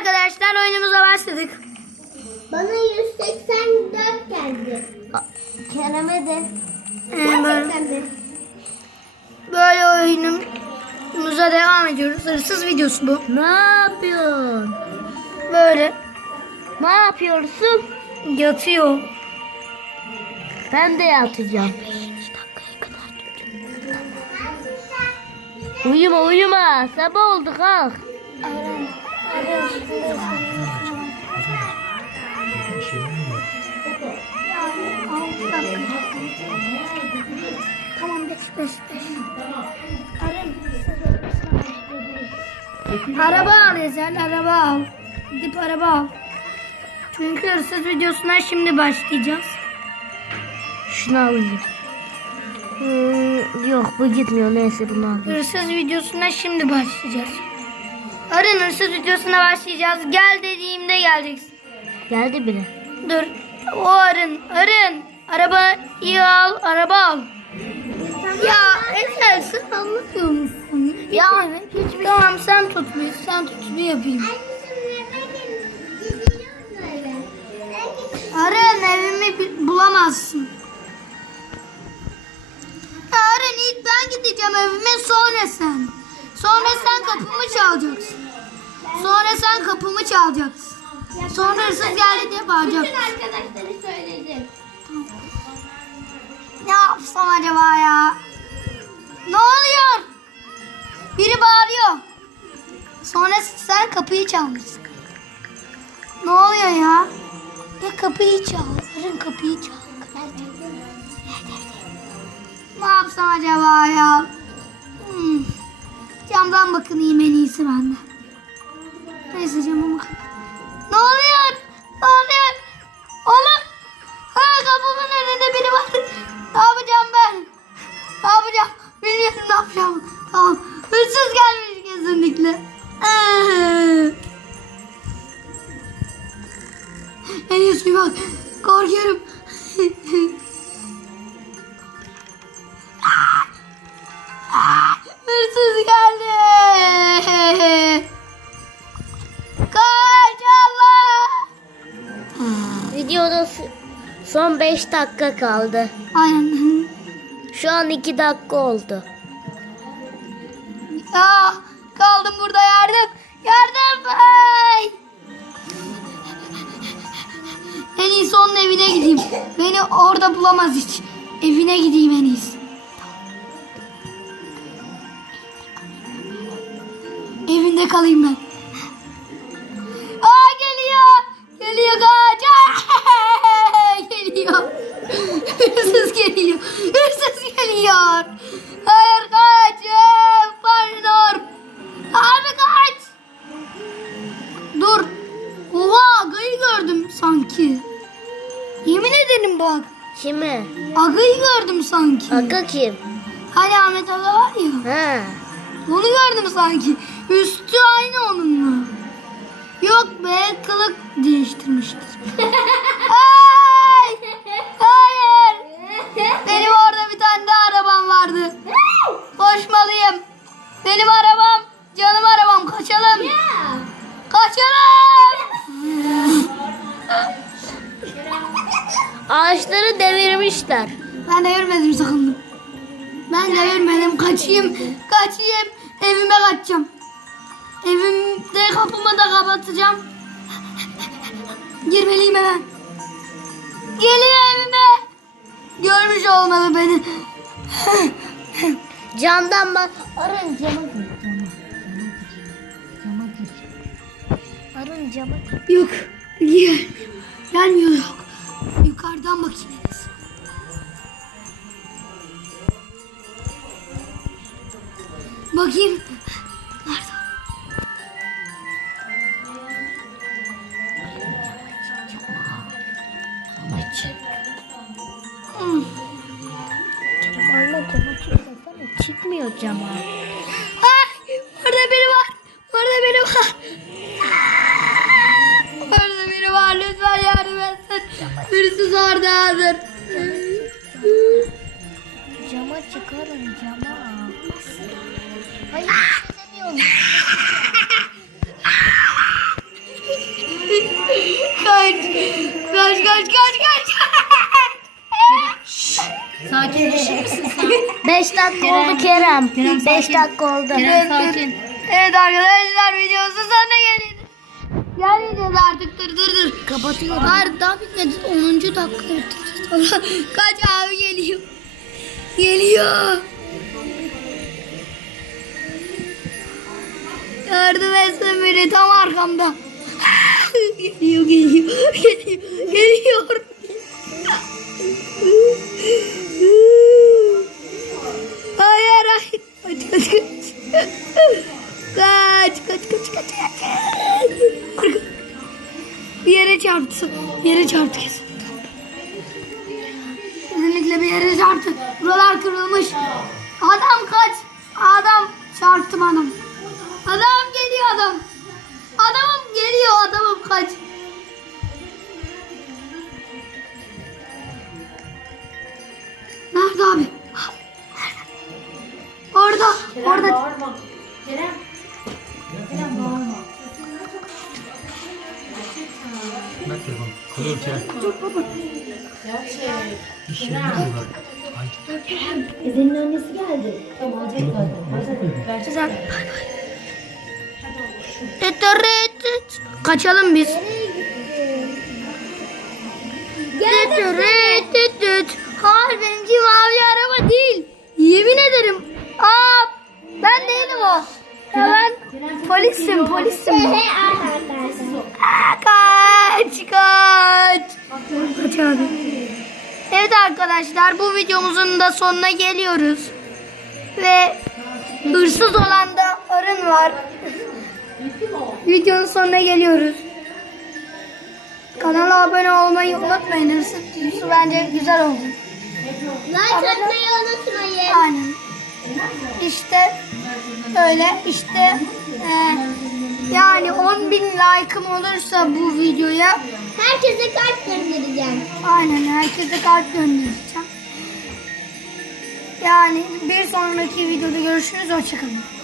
arkadaşlar oyunumuza başladık. Bana 184 geldi. Kerem'e de. Böyle, Gerçekten mi? böyle oyunumuza devam ediyoruz. Hırsız videosu bu. Ne yapıyorsun? Böyle Ne yapıyorsun? yatıyor. Ben de yatacağım. Uyuma uyuma. Sabah oldu kalk. Tamam 5 5 5. Araba al Ezel, araba al. Gidip araba al. Çünkü hırsız videosuna şimdi başlayacağız. Şunu alayım. Hmm, yok bu gitmiyor neyse bunu alayım. Hırsız videosuna şimdi başlayacağız. Arın hırsız videosuna başlayacağız. Gel dediğimde geleceksin. Geldi biri. Dur. O arın. Arın. Araba iyi al. Araba al. Ya Ezel sen anlamıyor musun? Ya. Hiçbir tamam sen tut bir. Sen tut bir yapayım. Arın evimi bi- bulamazsın. Arın ilk ben gideceğim evime sonra sen. Sonra sen kapımı çalacaksın. Sonra sen kapımı çalacaksın. Sonra hırsız geldi diye bağıracak. Bütün arkadaşları söyledim. Ne yapsam acaba ya? Ne oluyor? Biri bağırıyor. Sonra sen kapıyı çalmışsın. Ne oluyor ya? Ya kapıyı çal. Arın kapıyı çal. Ne yapsam acaba ya? Hmm. Camdan bakınayım en iyisi bende. Cama bakayım. Ne oluyor? Ne oluyor? Son 5 dakika kaldı. Aynen. Şu an 2 dakika oldu. Ah, kaldım burada yardım. Yardım ay. En iyisi onun evine gideyim. Beni orada bulamaz hiç. Evine gideyim en iyisi. Evinde kalayım ben. Sanki. Yemin ederim bak. Kimi? Agayı gördüm sanki. Aga kim? Hani Ahmet Aga var ya. Ha. Onu gördüm sanki. Üstü aynı onunla. Yok be kılık değiştirmiştir. Ağaçları devirmişler. Ben devirmedim sakındım. Ben devirmedim. Kaçayım. Kaçayım. Evime kaçacağım. Evimde kapımı da kapatacağım. Girmeliyim hemen. Geliyor evime. Görmüş olmalı beni. Camdan bak. Arın cama gir. Cama. Cama gir. Arın cama gir. Yok. Gelmiyor. Gelmiyor yok. Yukarıdan bakayım. Nerede? Hmm. Cama cama çıkmasana. Çıkmıyor cama. Ay, orada biri var. Orada biri var. Orada biri var. Lütfen etsin. Hırsız oradadır. Cama çıkarın cama. Hayır istemiyorum. Kaç kaç kaç kaç. Sakinleşir misin sen? 5 dakika Kerem. oldu Kerem. Kerem, 5 sakin. dakika oldu. Kerem sakin. Evet arkadaşlar videomuzun sonuna geldik. Gelmeyeceğiz artık dur dur dur. Kapatıyorum. Hayır daha bitmedi. 10. dakika Kaç abi geliyor. Geliyor. Yardım etsin beni tam arkamda. geliyor geliyor. Geliyor. Geliyor. Bir yere çarptı kesin. Kesinlikle bir yere çarptı. Buralar kırılmış. Adam kaç. Adam çarptım adam. Adam geliyor adam. Adamım geliyor adamım kaç. Nerede abi? Orada. Orada. Bağırma. Gidiyorlar. Ay. Ezel'in annesi geldi. Tamam alacak zaten. Güzel. Tıt. Kaçalım biz. Tıt tırıt tıt tıt. Hayır benimki mavi araba değil. Yemin ederim. Aa, ben değilim o. Ya ben polisim polisim. Kaç abi. Evet arkadaşlar bu videomuzun da sonuna geliyoruz. Ve hırsız olan da arın var. Videonun sonuna geliyoruz. Kanala abone olmayı unutmayın. Hırsız videosu bence güzel oldu. Like atmayı unutmayın. Aynen. İşte öyle işte e, yani 10 bin like'ım olursa bu videoya Herkese kalp göndereceğim. aynen herkese kalp göndereceğim. Yani bir sonraki videoda görüşürüz. Hoşçakalın.